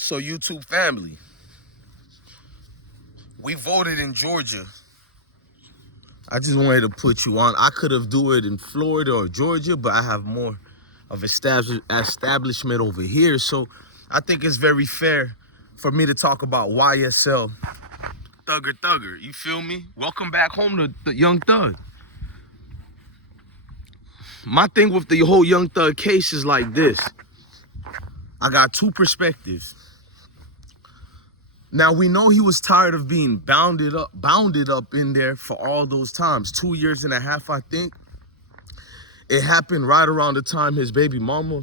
So YouTube family, we voted in Georgia. I just wanted to put you on. I could have do it in Florida or Georgia, but I have more of establishment over here. So I think it's very fair for me to talk about YSL. Thugger, you feel me? Welcome back home to the Young Thug. My thing with the whole Young Thug case is like this. I got two perspectives. Now, we know he was tired of being bounded up in there for all those times. 2.5 years, I think. It happened right around the time his baby mama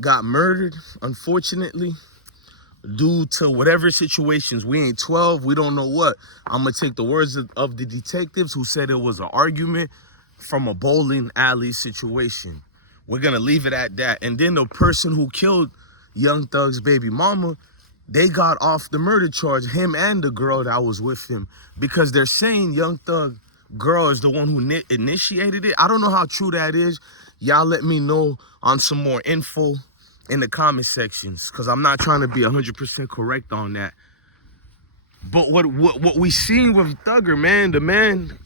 got murdered, unfortunately, due to whatever situations. We ain't 12, we don't know what. I'm gonna take the words of the detectives who said it was an argument from a bowling alley situation. We're gonna leave it at that. And then the person who killed Young Thug's baby mama, they got off the murder charge, him and the girl that was with him, because they're saying Young Thug girl is the one who initiated it. I don't know how true that is. Y'all let me know on some more info in the comment sections, because I'm not trying to be 100% correct on that. But what we seen with Thugger, man, the man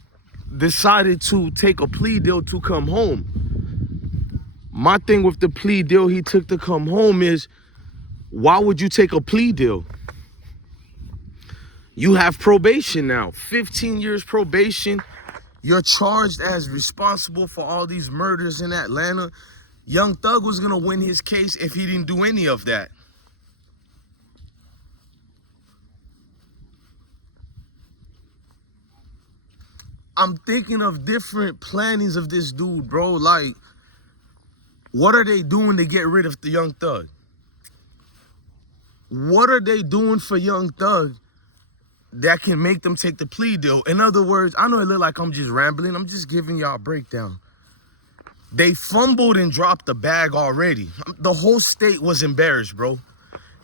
decided to take a plea deal to come home. My thing with the plea deal he took to come home is, why would you take a plea deal? You have probation now, 15 years probation. You're charged as responsible for all these murders in Atlanta. Young Thug was gonna win his case if he didn't do any of that. I'm thinking of different plannings of this dude, bro. Like, what are they doing to get rid of the Young Thug? What are they doing for Young Thug that can make them take the plea deal? In other words, I know it look like I'm just rambling. I'm just giving y'all a breakdown. They fumbled and dropped the bag already. The whole state was embarrassed, bro.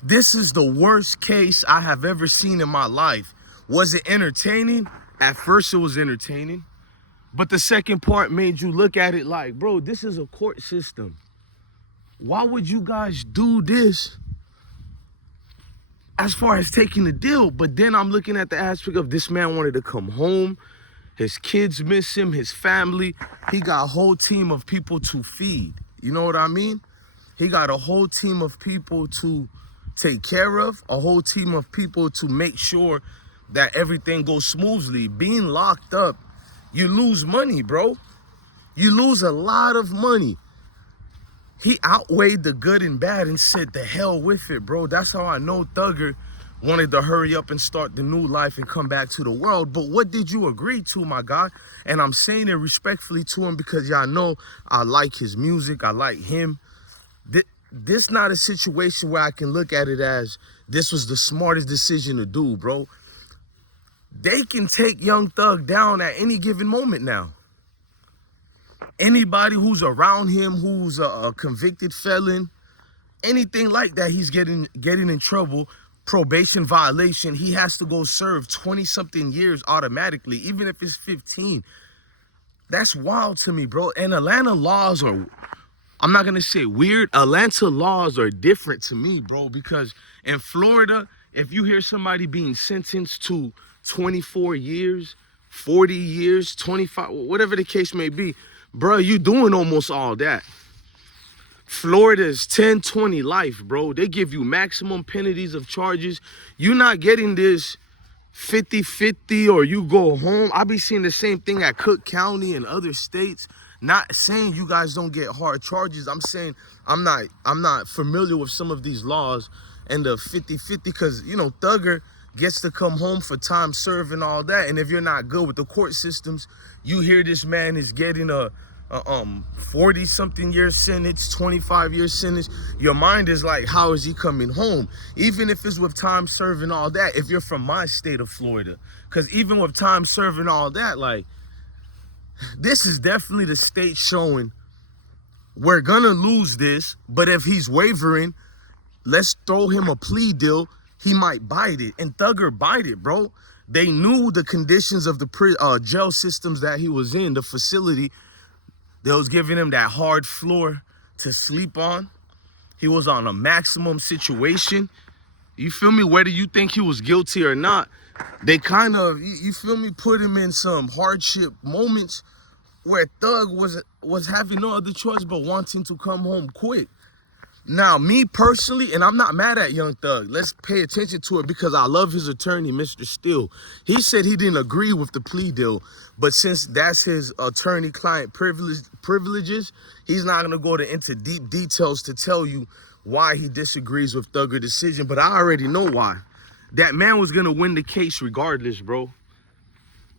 This is the worst case I have ever seen in my life. Was it entertaining? At first it was entertaining. But the second part made you look at it like, bro, this is a court system. Why would you guys do this? As far as taking the deal, but then I'm looking at the aspect of this man wanted to come home. His kids miss him, his family. He got a whole team of people to feed. You know what I mean? He got a whole team of people to take care of, a whole team of people to make sure that everything goes smoothly. Being locked up, you lose money, bro. You lose a lot of money. He outweighed the good and bad and said, the hell with it, bro. That's how I know Thugger wanted to hurry up and start the new life and come back to the world. But what did you agree to, my guy? And I'm saying it respectfully to him because y'all know I like his music. I like him. This not a situation where I can look at it as this was the smartest decision to do, bro. They can take Young Thug down at any given moment now. Anybody who's around him, who's a convicted felon, anything like that, he's getting in trouble. Probation violation, he has to go serve 20-something years automatically, even if it's 15. That's wild to me, bro. And Atlanta laws are, I'm not gonna say weird, Atlanta laws are different to me, bro, because in Florida, if you hear somebody being sentenced to 24 years, 40 years, 25, whatever the case may be, bro, you doing almost all that. Florida is 10, 20 life, bro. They give you maximum penalties of charges. You're not getting this 50-50 or you go home. I be seeing the same thing at Cook County and other states. Not saying you guys don't get hard charges. I'm saying I'm not familiar with some of these laws and the 50-50 because, you know, Thugger gets to come home for time served and all that. And if you're not good with the court systems, you hear this man is getting a 40-something year sentence, 25-year sentence. Your mind is like, how is he coming home? Even if it's with time served and all that, if you're from my state of Florida. Because even with time served and all that, like, this is definitely the state showing we're gonna lose this, but if he's wavering, let's throw him a plea deal. He might bite it. And Thugger bite it, bro. They knew the conditions of the jail systems that he was in, the facility. They was giving him that hard floor to sleep on. He was on a maximum situation. You feel me? Whether you think he was guilty or not, they kind of, you feel me, put him in some hardship moments where Thug was having no other choice but wanting to come home quick. Now, me personally, and I'm not mad at Young Thug. Let's pay attention to it because I love his attorney, Mr. Steele. He said he didn't agree with the plea deal, but since that's his attorney-client privileges, he's not going to go into deep details to tell you why he disagrees with Thugger's decision, but I already know why. That man was going to win the case regardless, bro.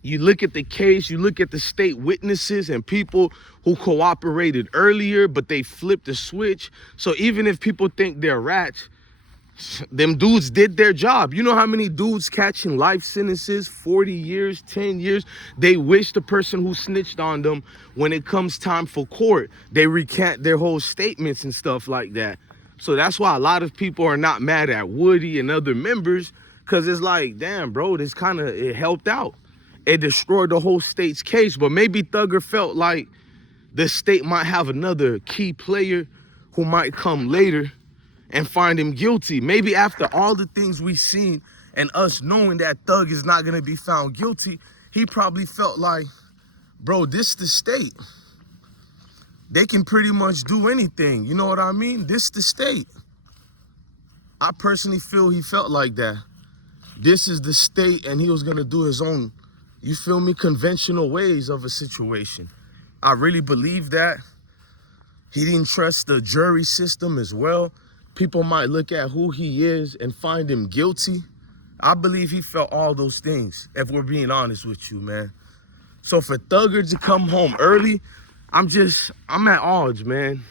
You look at the case, you look at the state witnesses and people who cooperated earlier, but they flipped the switch. So even if people think they're rats, them dudes did their job. You know how many dudes catching life sentences, 40 years, 10 years? They wish the person who snitched on them, when it comes time for court, they recant their whole statements and stuff like that. So that's why a lot of people are not mad at Woody and other members, because it's like, damn, bro, this kind of, it helped out. It destroyed the whole state's case, but maybe Thugger felt like the state might have another key player who might come later and find him guilty. Maybe after all the things we've seen and us knowing that Thug is not going to be found guilty, he probably felt like, bro, this the state. They can pretty much do anything. You know what I mean? This the state. I personally feel he felt like that. This is the state, and he was going to do his own, you feel me, conventional ways of a situation. I really believe that. He didn't trust the jury system as well. People might look at who he is and find him guilty. I believe he felt all those things, if we're being honest with you, man. So for Thugger to come home early, I'm at odds, man.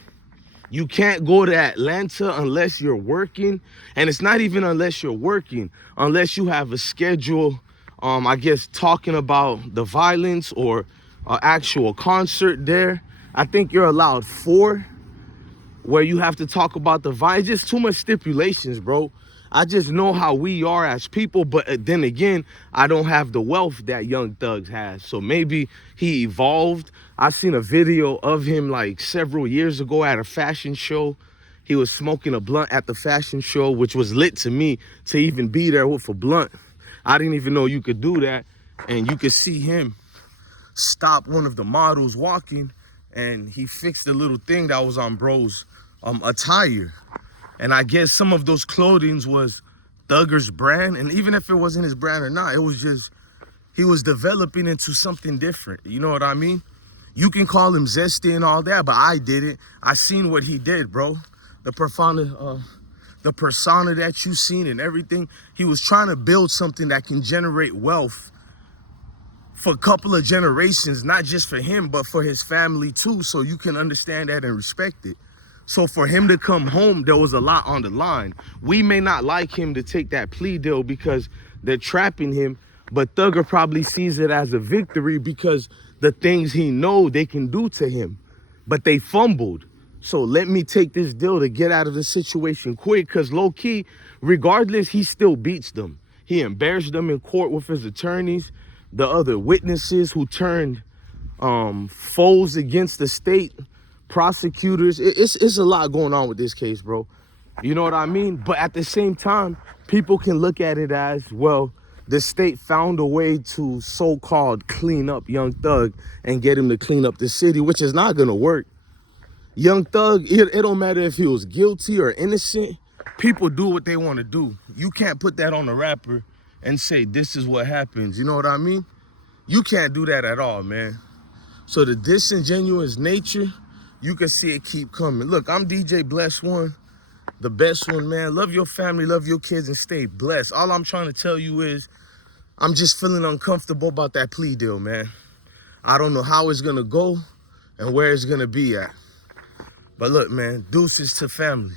You can't go to Atlanta unless you're working. And it's not even unless you're working, unless you have a schedule, I guess, talking about the violence or an actual concert there. I think you're allowed 4 where you have to talk about the violence. Just too much stipulations, bro. I just know how we are as people, but then again, I don't have the wealth that Young Thug has. So maybe he evolved. I seen a video of him like several years ago at a fashion show. He was smoking a blunt at the fashion show, which was lit to me to even be there with a blunt. I didn't even know you could do that. And you could see him stop one of the models walking, and he fixed the little thing that was on bro's attire. And I guess some of those clothings was Thugger's brand. And even if it wasn't his brand or not, it was just, he was developing into something different. You know what I mean? You can call him zesty and all that, but I didn't. I seen what he did, bro. The persona that you seen and everything. He was trying to build something that can generate wealth for a couple of generations, not just for him, but for his family too. So you can understand that and respect it. So for him to come home, there was a lot on the line. We may not like him to take that plea deal because they're trapping him, but Thugger probably sees it as a victory because the things he know they can do to him, but they fumbled. So let me take this deal to get out of the situation quick, because low key, regardless, he still beats them. He embarrassed them in court with his attorneys, the other witnesses who turned foes against the state, prosecutors. It's a lot going on with this case, bro. You know what I mean? But at the same time, people can look at it as, well, the state found a way to so-called clean up Young Thug and get him to clean up the city, which is not gonna work. Young Thug, it don't matter if he was guilty or innocent. People do what they want to do. You can't put that on a rapper and say this is what happens. You know what I mean? You can't do that at all, man. So the disingenuous nature, you can see it keep coming. Look, I'm DJ Bless One, the best one, man. Love your family, love your kids, and stay blessed. All I'm trying to tell you is I'm just feeling uncomfortable about that plea deal, man. I don't know how it's gonna go and where it's gonna be at. But look, man, deuces to family.